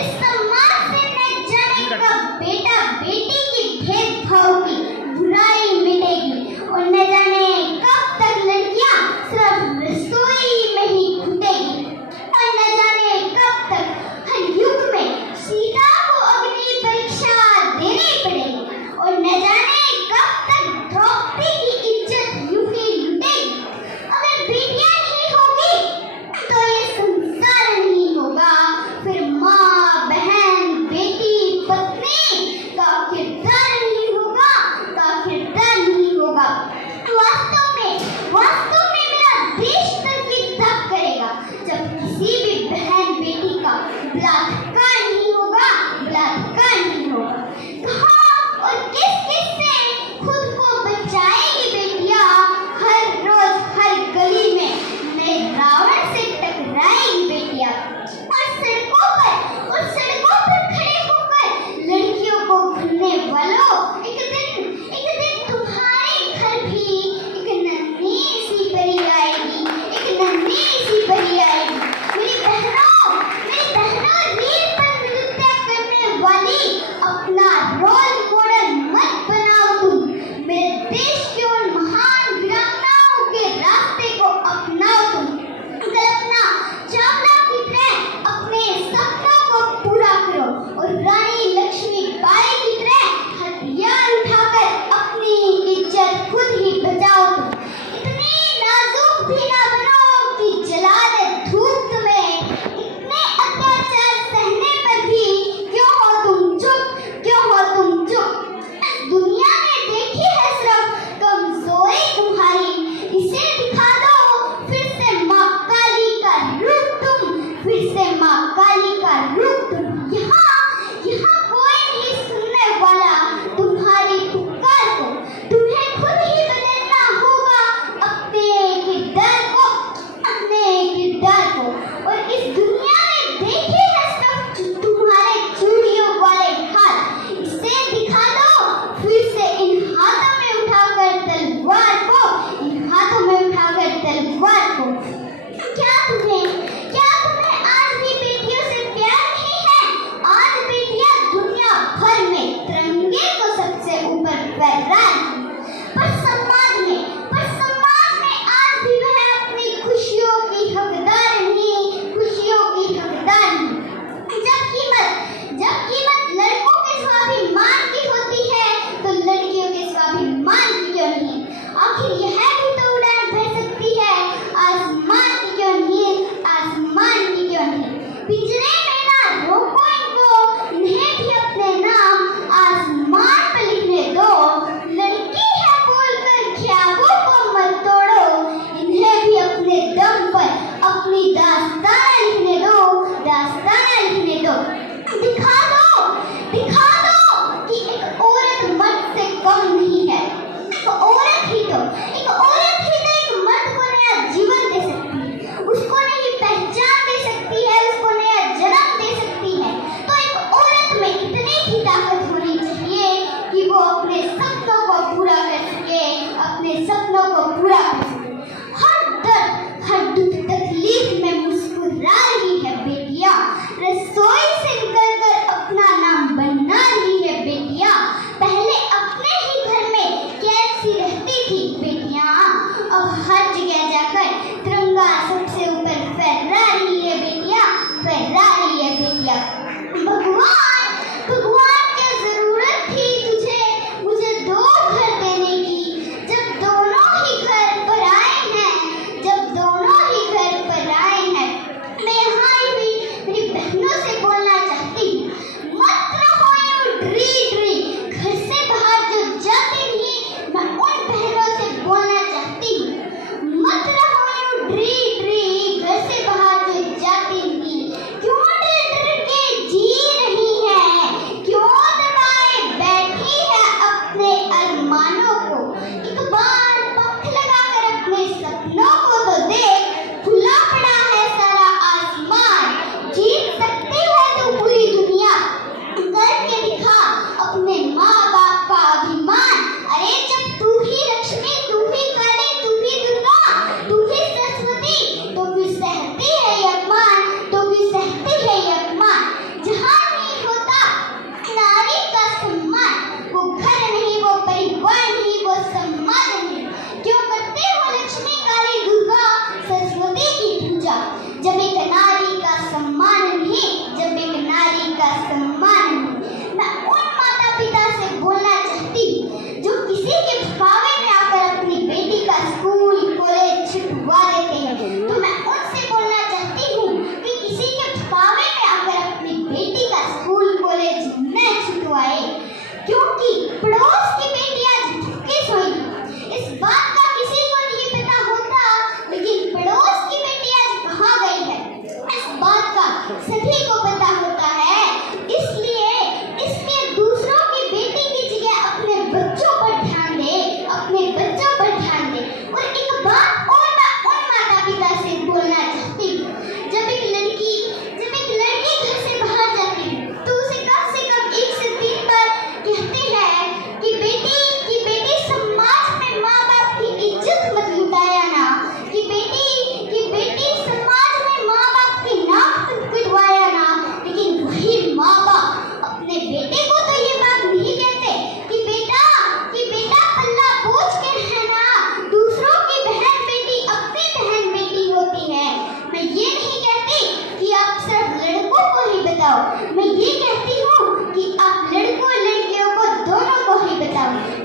इस समाज से न जाने कब बेटा बेटी की भेदभाव की बुराई मिटेगी और न जाने कब तक लड़कियां सिर्फ रसोई में ही घुटेगी और न जाने कब तक हर युग में सीता को अग्नि परीक्षा देनी पड़ेगी और न जाने कब तक द्रौपदी की इज्जत यूं ही लुटेगी। अगर बेटियां नहीं होगी तो ये संसार नहीं होगा, फिर माँ बहन ये कहती हूँ कि आप लड़कों लड़कियों को दोनों को ही बताओ।